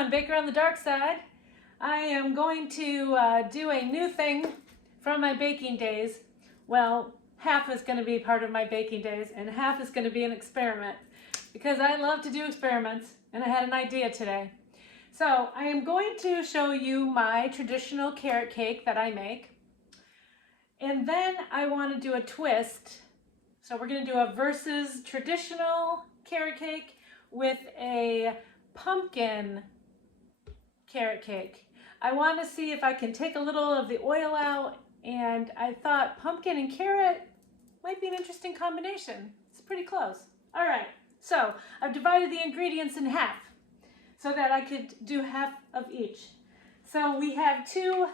on, Baker on the Dark Side. I am going to do a new thing from my baking days. Well, half is going to be part of my baking days and half is going to be an experiment because I love to do experiments and I had an idea today. So I am going to show you my traditional carrot cake that I make, and then I want to do a twist. So we're going to do a versus traditional carrot cake with a pumpkin carrot cake. I want to see if I can take a little of the oil out, and I thought pumpkin and carrot might be an interesting combination. It's pretty close. All right, so I've divided the ingredients in half so that I could do half of each. So we have 2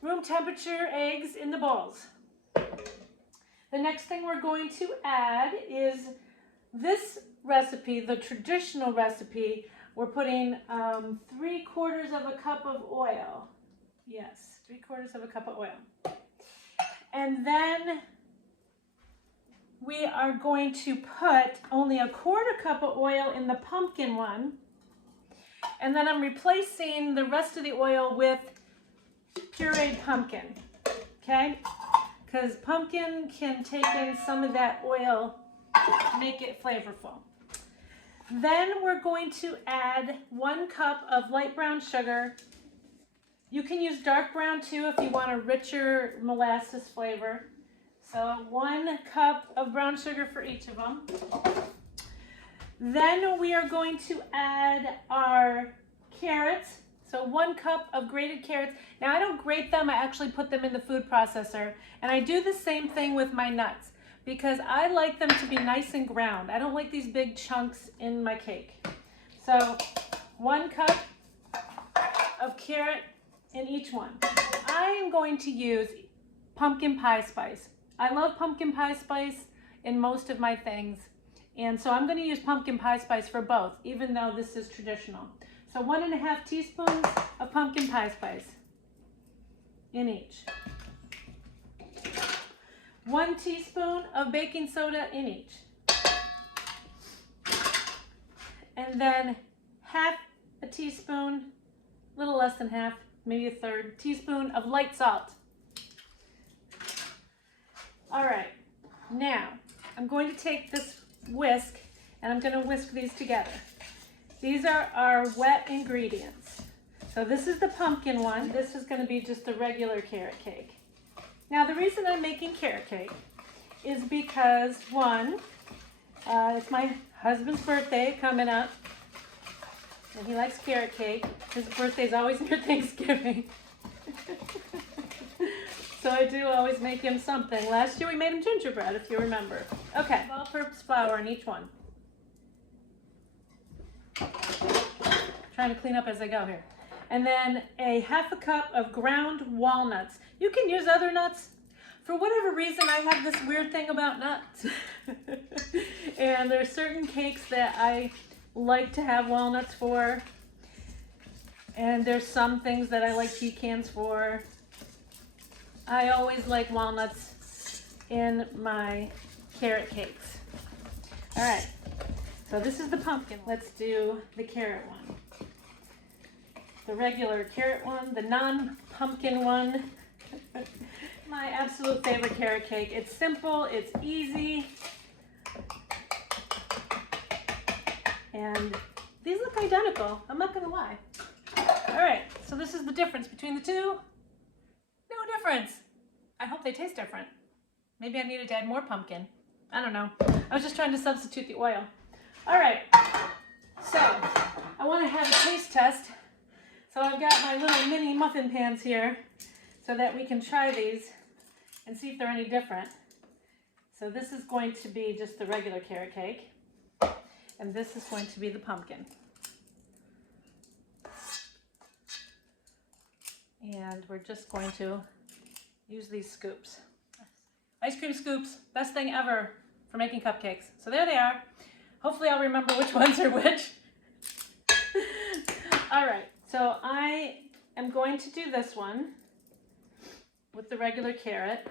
room temperature eggs in the bowls. The next thing we're going to add is this recipe, the traditional recipe. We're putting 3/4 of a cup of oil. Yes, 3/4 of a cup of oil. And then we are going to put only 1/4 cup of oil in the pumpkin one. And then I'm replacing the rest of the oil with pureed pumpkin, okay? Because pumpkin can take in some of that oil, make it flavorful. Then we're going to add 1 cup of light brown sugar. You can use dark brown too if you want a richer molasses flavor. So 1 cup of brown sugar for each of them. Then we are going to add our carrots. So 1 cup of grated carrots. Now I don't grate them, I actually put them in the food processor. And I do the same thing with my nuts because I like them to be nice and ground. I don't like these big chunks in my cake. So 1 cup of carrot in each one. I am going to use pumpkin pie spice. I love pumpkin pie spice in most of my things. And so I'm going to use pumpkin pie spice for both, even though this is traditional. So 1½ teaspoons of pumpkin pie spice in each. 1 teaspoon of baking soda in each. And then 1/2 teaspoon, a little less than half, maybe 1/3 teaspoon of light salt. All right, now I'm going to take this whisk and I'm going to whisk these together. These are our wet ingredients. So this is the pumpkin one. This is going to be just the regular carrot cake. Now the reason I'm making carrot cake is because it's my husband's birthday coming up and he likes carrot cake. His birthday's always near Thanksgiving. So I do always make him something. Last year we made him gingerbread, if you remember. Okay, all-purpose flour in each one. Trying to clean up as I go here. And then 1/2 cup of ground walnuts. You can use other nuts. For whatever reason, I have this weird thing about nuts. And there's certain cakes that I like to have walnuts for. And there's some things that I like pecans for. I always like walnuts in my carrot cakes. All right, so this is the pumpkin. Let's do the carrot one. The regular carrot one, the non-pumpkin one. My absolute favorite carrot cake. It's simple, it's easy. And these look identical, I'm not gonna lie. All right, so this is the difference between the two. No difference. I hope they taste different. Maybe I needed to add more pumpkin. I don't know. I was just trying to substitute the oil. All right, so I want to have a taste test. So I've got my little mini muffin pans here so that we can try these and see if they're any different. So this is going to be just the regular carrot cake, and this is going to be the pumpkin. And we're just going to use these scoops. Ice cream scoops, best thing ever for making cupcakes. So there they are. Hopefully I'll remember which ones are which. All right, so I am going to do this one with the regular carrot.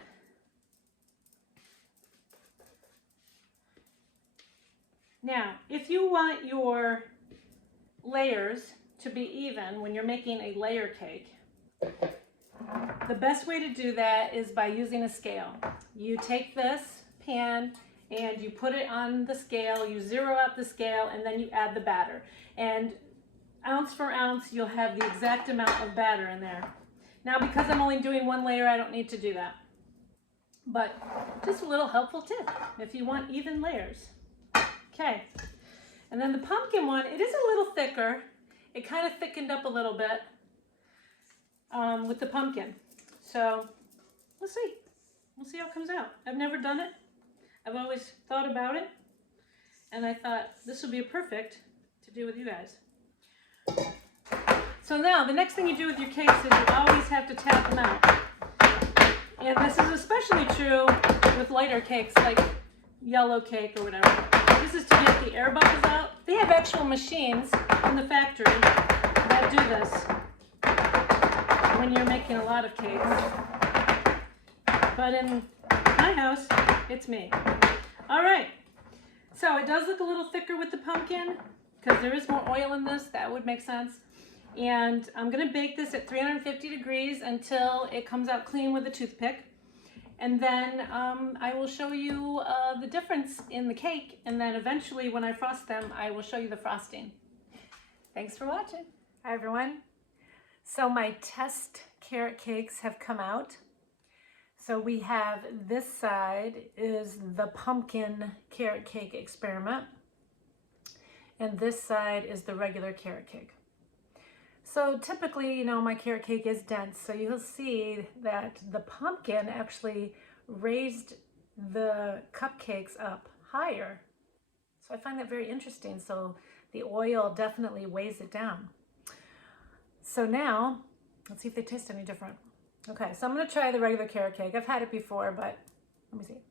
Now, if you want your layers to be even when you're making a layer cake, the best way to do that is by using a scale. You take this pan and you put it on the scale, you zero out the scale, and then you add the batter. And ounce for ounce, you'll have the exact amount of batter in there. Now, because I'm only doing one layer, I don't need to do that. But just a little helpful tip if you want even layers. Okay, and then the pumpkin one, it is a little thicker. It kind of thickened up a little bit with the pumpkin. So we'll see. We'll see how it comes out. I've never done it. I've always thought about it. And I thought this would be perfect to do with you guys. So now the next thing you do with your cakes is you always have to tap them out. And this is especially true with lighter cakes like yellow cake or whatever. This is to get the air bubbles out. They have actual machines in the factory that do this when you're making a lot of cakes. But in my house, it's me. All right, so it does look a little thicker with the pumpkin because there is more oil in this. That would make sense. And I'm gonna bake this at 350 degrees until it comes out clean with a toothpick. And then I will show you the difference in the cake. And then eventually when I frost them, I will show you the frosting. Thanks for watching. Hi everyone. So my test carrot cakes have come out. So we have this side is the pumpkin carrot cake experiment. And this side is the regular carrot cake. So typically, you know, my carrot cake is dense, so you'll see that the pumpkin actually raised the cupcakes up higher. So I find that very interesting. So the oil definitely weighs it down. So now, let's see if they taste any different. Okay, so I'm gonna try the regular carrot cake. I've had it before, but let me see.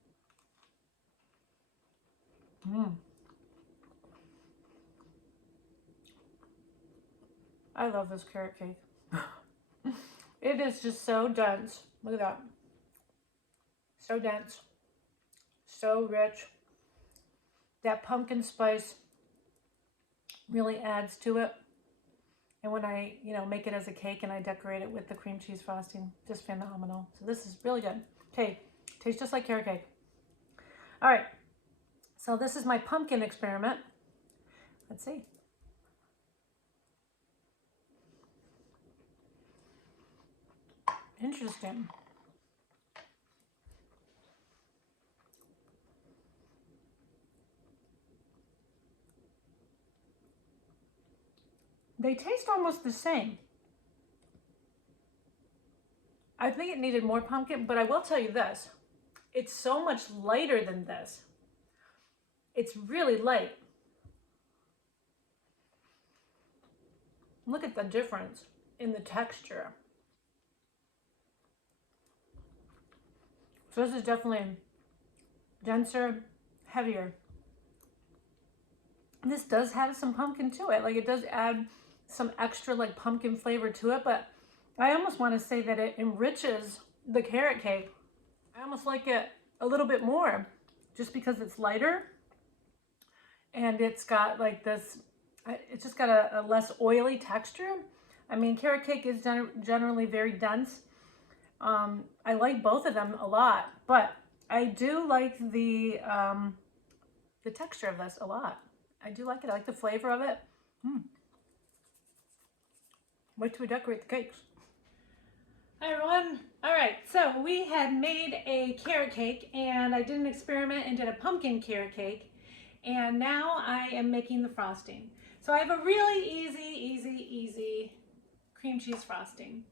I love this carrot cake. It is just so dense. Look at that. So dense. So rich. That pumpkin spice really adds to it. And when I, you know, make it as a cake and I decorate it with the cream cheese frosting, just phenomenal. So this is really good. Okay, tastes just like carrot cake. All right, so this is my pumpkin experiment. Let's see. Interesting. They taste almost the same. I think it needed more pumpkin, but I will tell you this. It's so much lighter than this. It's really light. Look at the difference in the texture. So this is definitely denser, heavier. This does have some pumpkin to it. Like it does add some extra like pumpkin flavor to it, but I almost want to say that it enriches the carrot cake. I almost like it a little bit more just because it's lighter and it's got like this, it's just got a less oily texture. I mean, carrot cake is generally very dense. I like both of them a lot, but I do like the texture of this a lot. I do like it. I like the flavor of it. Wait till we decorate the cakes. Hi everyone. All right, so we had made a carrot cake and I did an experiment and did a pumpkin carrot cake. And now I am making the frosting. So I have a really easy cream cheese frosting.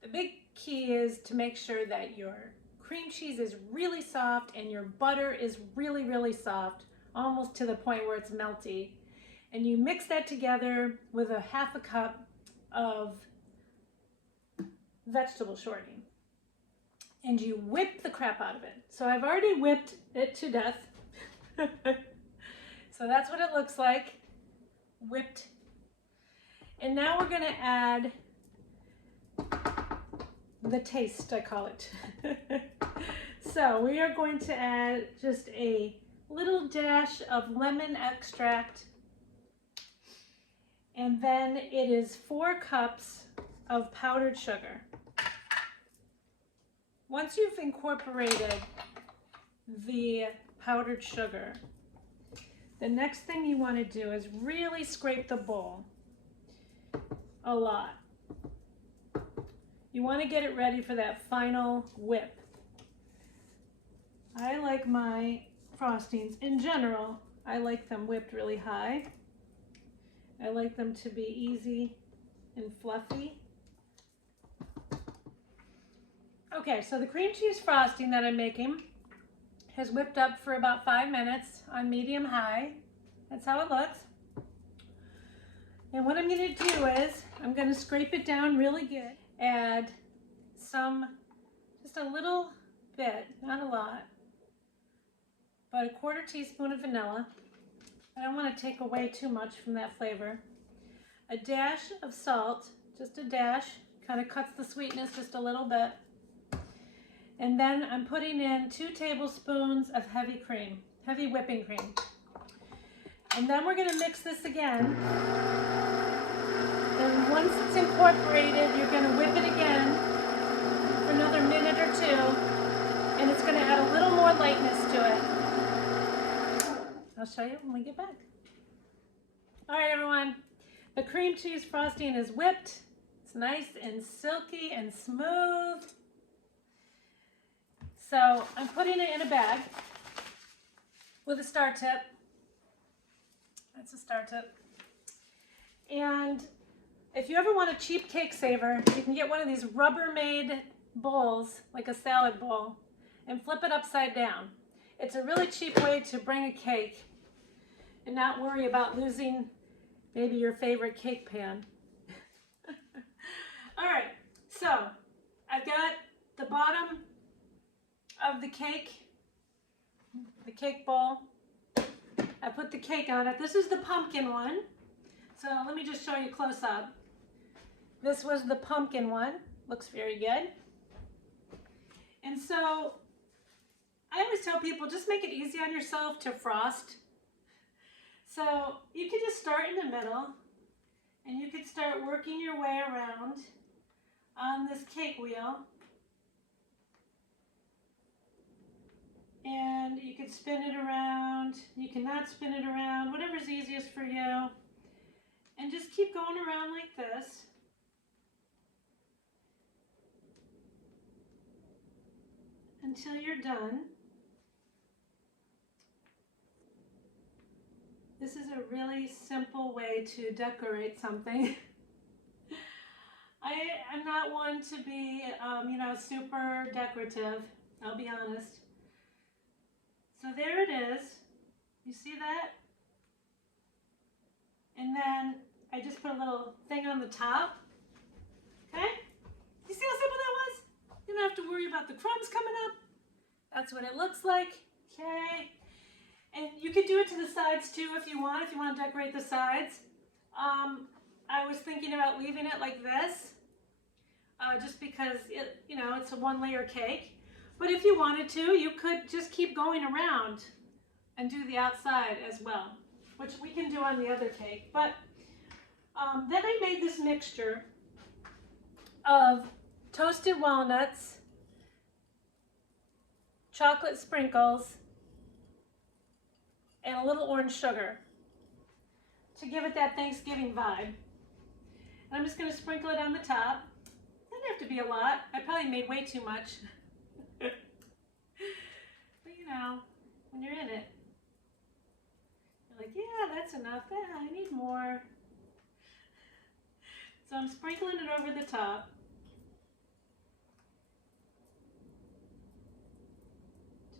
The big key is to make sure that your cream cheese is really soft and your butter is really soft, almost to the point where it's melty. And you mix that together with a half a cup of vegetable shortening. And you whip the crap out of it. So I've already whipped it to death. So that's what it looks like, whipped. And now we're gonna add the taste, I call it. So we are going to add just a little dash of lemon extract. And And then it is 4 cups of powdered sugar. Once you've incorporated the powdered sugar, the next thing you want to do is really scrape the bowl a lot. You want to get it ready for that final whip. I like my frostings, in general, I like them whipped really high. I like them to be easy and fluffy. Okay, so the cream cheese frosting that I'm making has whipped up for about 5 minutes on medium high. That's how it looks. And what I'm going to do is I'm going to scrape it down really good. Add just a little bit, not a lot, but a 1/4 teaspoon of vanilla. I don't want to take away too much from that flavor. A dash of salt, just a dash, kind of cuts the sweetness just a little bit. And then I'm putting in 2 tablespoons of heavy whipping cream. And then we're going to mix this again. And once it's incorporated, you're going to whip it again for another minute or 2. And it's going to add a little more lightness to it. I'll show you when we get back. All right, everyone. The cream cheese frosting is whipped. It's nice and silky and smooth. So I'm putting it in a bag with a star tip. That's a star tip. And if you ever want a cheap cake saver, you can get one of these Rubbermaid bowls, like a salad bowl, and flip it upside down. It's a really cheap way to bring a cake and not worry about losing maybe your favorite cake pan. All right, so I've got the bottom of the cake bowl. I put the cake on it. This is the pumpkin one. So let me just show you close up. This was the pumpkin one. Looks very good. And so I always tell people, just make it easy on yourself to frost. So you could just start in the middle and you could start working your way around on this cake wheel. And you can spin it around, you cannot spin it around, whatever's easiest for you. And just keep going around like this. Until you're done. This is a really simple way to decorate something. I'm not one to be, super decorative, I'll be honest. So there it is. You see that? And then I just put a little thing on the top. Okay? You see how simple that was? You don't have to worry about the crumbs coming up. That's what it looks like. Okay. And you could do it to the sides too if you want to decorate the sides. I was thinking about leaving it like this, just because it's a 1-layer cake. But if you wanted to, you could just keep going around and do the outside as well, which we can do on the other cake. But then I made this mixture of toasted walnuts, chocolate sprinkles, and a little orange sugar to give it that Thanksgiving vibe. And I'm just going to sprinkle it on the top. Doesn't have to be a lot. I probably made way too much. But when you're in it, you're like, yeah, that's enough. Yeah, I need more. So I'm sprinkling it over the top.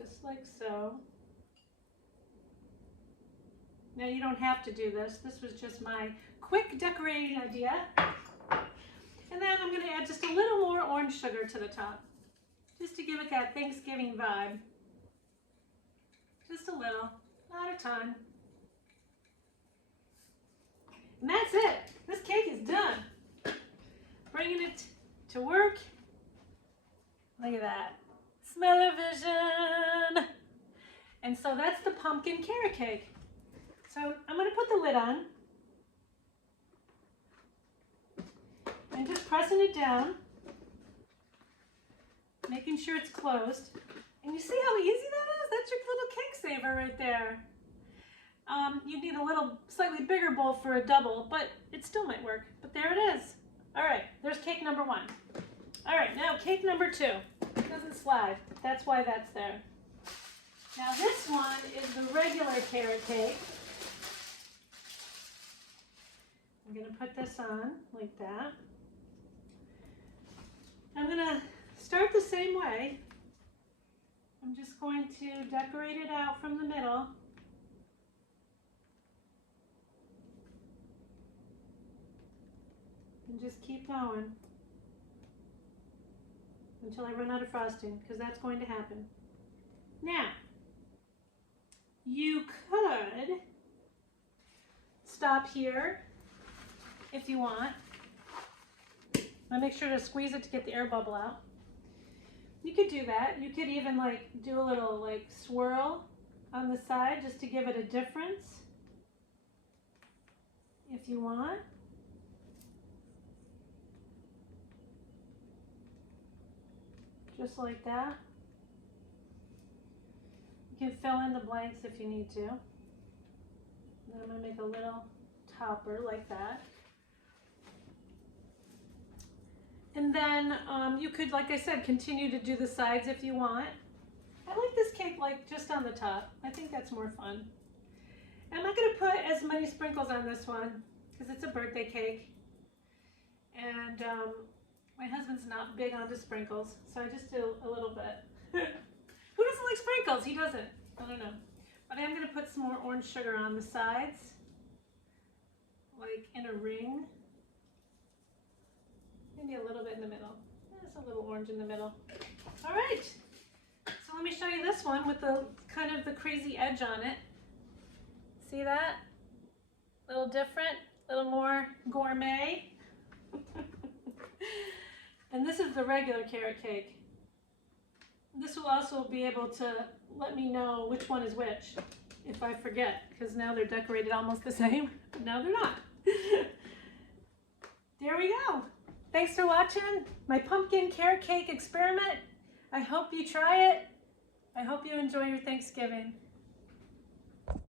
Just like so. Now you don't have to do this. This was just my quick decorating idea. And then I'm going to add just a little more orange sugar to the top, just to give it that Thanksgiving vibe. Just a little, not a ton. And that's it. This cake is done. Bringing it to work. Look at that. Smell-o-vision. And so that's the pumpkin carrot cake. So I'm going to put the lid on. just pressing it down, making sure it's closed. And you see how easy that is? That's your little cake saver right there. You need a little slightly bigger bowl for a double, but it still might work. But there it is. All right, there's cake number 1. All right, now cake number 2. It doesn't slide. That's why that's there. Now this one is the regular carrot cake. I'm going to put this on like that. I'm going to start the same way. I'm just going to decorate it out from the middle. And just keep going until I run out of frosting, because that's going to happen. Now, you could stop here if you want. I make sure to squeeze it to get the air bubble out. You could do that. You could even like do a little like swirl on the side just to give it a difference if you want. Just like that. You can fill in the blanks if you need to. Then I'm going to make a little topper like that. And then you could, like I said, continue to do the sides if you want. I like this cake like just on the top. I think that's more fun. I'm not going to put as many sprinkles on this one because it's a birthday cake. And my husband's not big onto sprinkles, so I just do a little bit. Who doesn't like sprinkles? He doesn't. I don't know. But I'm going to put some more orange sugar on the sides, like in a ring. Maybe a little bit in the middle. There's a little orange in the middle. All right. So let me show you this one with the kind of the crazy edge on it. See that? A little different, a little more gourmet. And this is the regular carrot cake. This will also be able to let me know which one is which if I forget, because now they're decorated almost the same. Now they're not. There we go. Thanks for watching my pumpkin carrot cake experiment. I hope you try it. I hope you enjoy your Thanksgiving.